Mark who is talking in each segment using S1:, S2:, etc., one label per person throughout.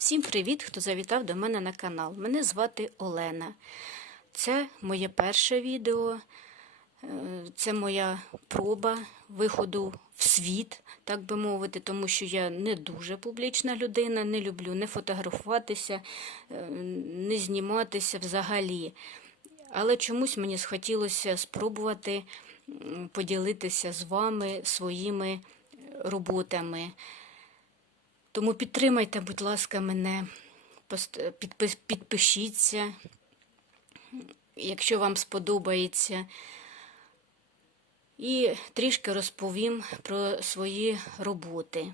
S1: Всім привіт, хто завітав до мене на канал. Мене звати Олена. Це моє перше відео, е, це моя проба виходу в світ, так би мовити, тому що я не дуже публічна людина, не люблю не фотографуватися, е, не зніматися взагалі. Але чомусь мені схотілося спробувати поділитися з вами своїми роботами. Тому підтримайте, будь ласка, мене, підпишіться, якщо вам сподобається. І трішки розповім про свої роботи.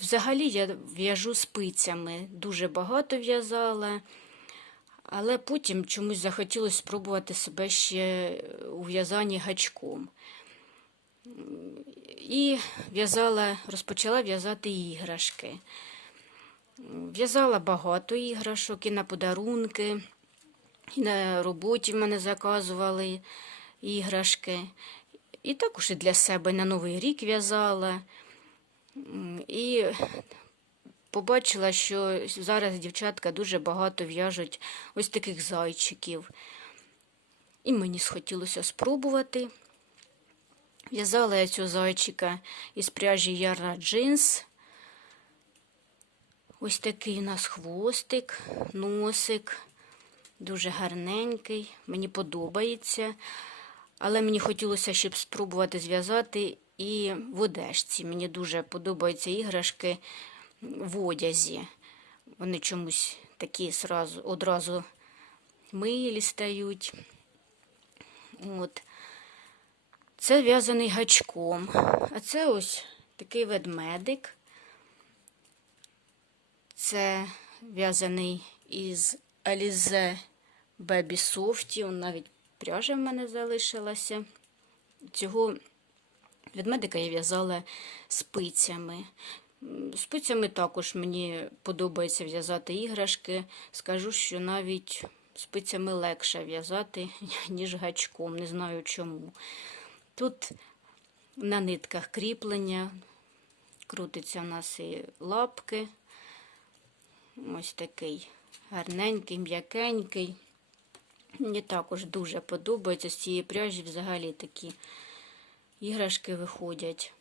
S1: Взагалі я в'яжу спицями, дуже багато в'язала, але потім чомусь захотілося спробувати себе ще у в'язанні гачком. І в'язала, розпочала в'язати іграшки. В'язала багато іграшок і на подарунки, і на роботі в мене заказували іграшки. І також і для себе на Новий рік в'язала. І побачила, що зараз дівчатка дуже багато в'яжуть ось таких зайчиків. І мені схотілося спробувати. В'язала я цього зайчика із пряжі Яра Джинс. Ось такий у нас хвостик, носик, дуже гарненький, мені подобається. Але мені хотілося, щоб спробувати зв'язати і в одежці. Мені дуже подобаються іграшки в одязі. Вони чомусь такі одразу милі стають. От. Це в'язаний гачком. А це ось такий ведмедик. Це в'язаний із Alize Baby Softy. Он навіть пряжа в мене залишилася. Цього ведмедика я в'язала спицями. Спицями також мені подобається в'язати іграшки. Скажу, що навіть спицями легше в'язати, ніж гачком. Не знаю чому. Тут на нитках кріплення, крутиться у нас і лапки. Ось такий гарненький, м'якенький. Мені також дуже подобається. З цієї пряжі взагалі такі іграшки виходять.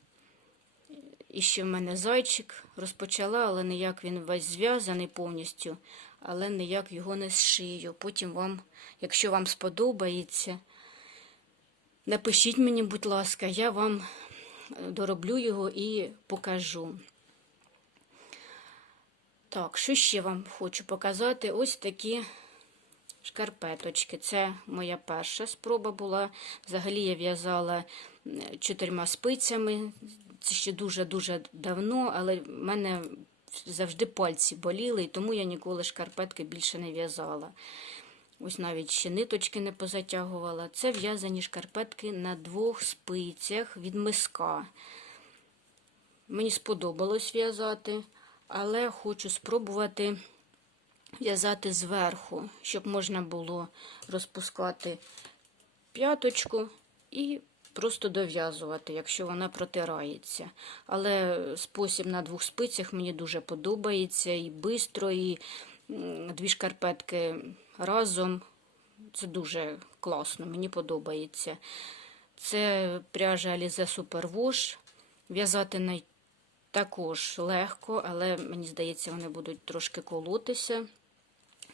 S1: І ще в мене зайчик розпочала, але ніяк він весь зв'язаний повністю, але ніяк його не зшию. Потім вам, якщо вам сподобається, Напишіть мені, будь ласка, я вам е, дороблю його і покажу. Так, що ще вам хочу показати? Ось такі шкарпеточки. Це моя перша спроба була. Взагалі я в'язала м, чотирма спицями. Це ще дуже-дуже давно, але в мене завжди пальці боліли, і тому я ніколи шкарпетки більше не в'язала. Ось навіть ще ниточки не позатягувала. Це в'язані шкарпетки на двох спицях від миска. Мені сподобалось в'язати, але хочу спробувати в'язати зверху, щоб можна було розпускати п'яточку і просто дов'язувати, якщо вона протирається. Але спосіб на двох спицях мені дуже подобається і швидко, і дві шкарпетки разом. Це дуже класно, мені подобається. Це пряжа Alize Super Wash. В'язати також легко, але мені здається, вони будуть трошки колотися.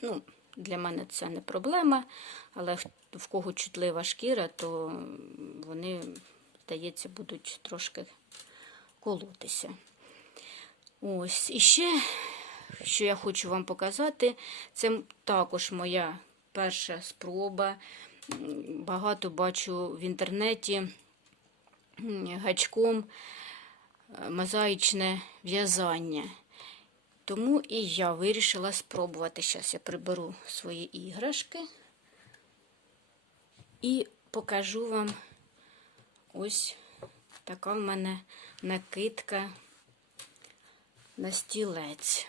S1: Ну, для мене це не проблема, але в кого чутлива шкіра, то вони, здається, будуть трошки колотися. Ось, і ще, що я хочу вам показати, це також моя перша спроба. Багато бачу в інтернеті гачком е, мозаїчне в'язання. Тому і я вирішила спробувати. Зараз я приберу свої іграшки і покажу вам ось така в мене накидка на стілець.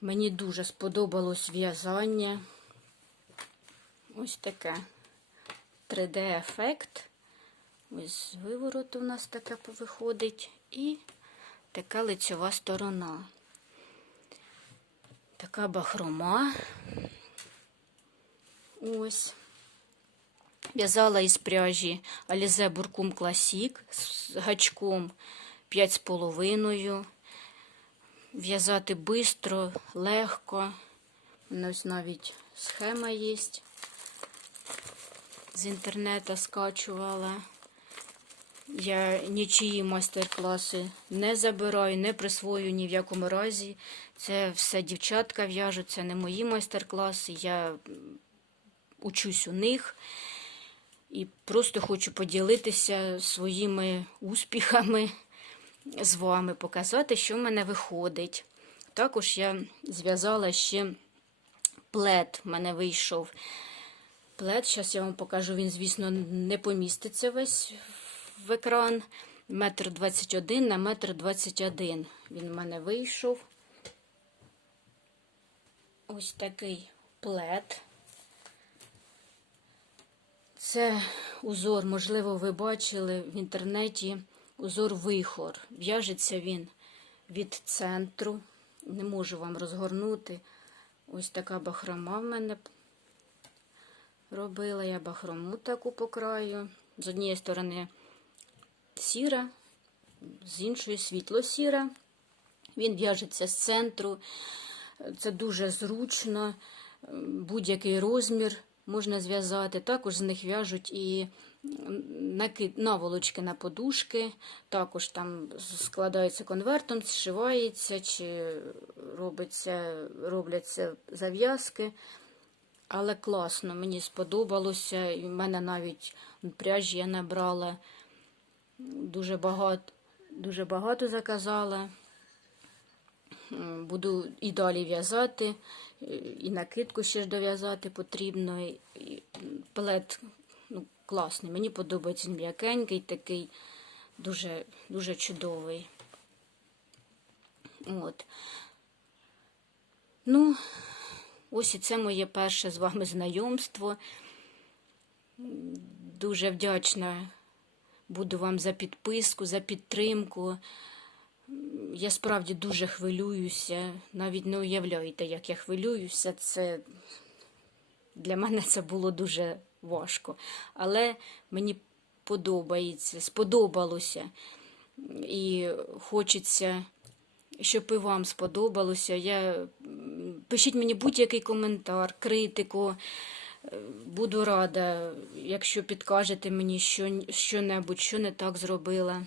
S1: Мені дуже сподобалось в'язання. Ось таке 3D-ефект. Ось з вивороту у нас таке виходить. І така лицьова сторона. Така бахрома. Ось. В'язала із пряжі Alize Burkum Classic з гачком 5,5. В'язати швидко, легко. У ось навіть схема є. З інтернету скачувала. Я нічиї майстер-класи не забираю, не присвоюю ні в якому разі. Це все дівчатка в'яжуть, це не мої майстер-класи. Я учусь у них і просто хочу поділитися своїми успіхами з вами, показати, що в мене виходить. Також я зв'язала ще плед, в мене вийшов плед. Зараз я вам покажу, він, звісно, не поміститься весь в екран. Метр 21 на метр 21. Він в мене вийшов. Ось такий плед. Це узор, можливо, ви бачили в інтернеті узор вихор. В'яжеться він від центру. Не можу вам розгорнути. Ось така бахрома в мене робила. Я бахрому таку по краю. З однієї сторони сіра, з іншої світло-сіра. Він в'яжеться з центру. Це дуже зручно. Будь-який розмір можна зв'язати. Також з них в'яжуть і наволочки на подушки. Також там складається конвертом, зшивається чи робиться, робляться зав'язки. Але класно, мені сподобалося. І в мене навіть пряжі я набрала дуже багато, дуже багато заказала. Буду і далі в'язати, і накидку ще ж дов'язати потрібно. І- і ну, класний. Мені подобається м'якенький, такий дуже, дуже чудовий. От. Ну, ось і це моє перше з вами знайомство. Дуже вдячна буду вам за підписку, за підтримку. Я справді дуже хвилююся. Навіть не уявляєте, як я хвилююся. Це для мене це було дуже важко. Але мені подобається, сподобалося. І хочеться, щоб і вам сподобалося. Я... Пишіть мені будь-який коментар, критику. Буду рада, якщо підкажете мені що, що-небудь, що не так зробила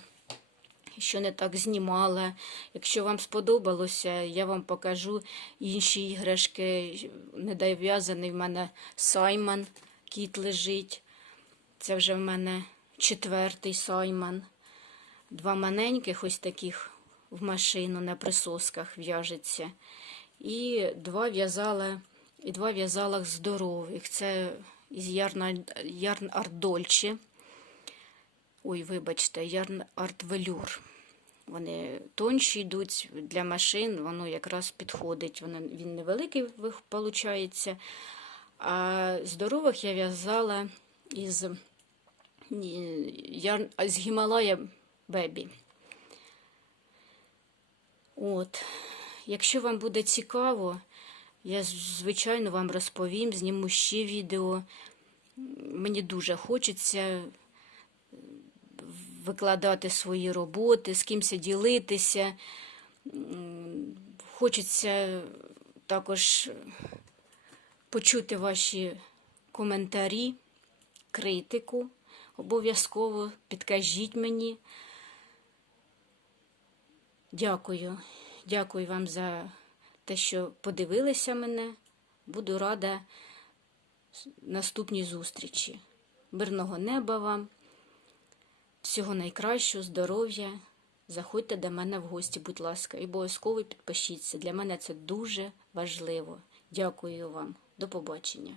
S1: що не так знімала. Якщо вам сподобалося, я вам покажу інші іграшки. Недов'язаний в мене Саймон, кіт лежить. Це вже в мене четвертий Саймон. Два маленьких ось таких в машину на присосках в'яжеться. І два в'язала, і два в'язала здорових. Це із Ярн Ардольче. Ой, вибачте, Ярн Арт Велюр. Вони тонші йдуть для машин, воно якраз підходить. Воно, він невеликий виходить. А здорових я в'язала із, Ярн- з Гімалая Бебі. От. Якщо вам буде цікаво, я, звичайно, вам розповім, зніму ще відео. Мені дуже хочеться викладати свої роботи, з кимось ділитися. Хочеться також почути ваші коментарі, критику. Обов'язково підкажіть мені. Дякую. Дякую вам за те, що подивилися мене. Буду рада наступній зустрічі. Мирного неба вам. Всього найкращого, здоров'я. Заходьте до мене в гості, будь ласка, і обов'язково підпишіться. Для мене це дуже важливо. Дякую вам. До побачення.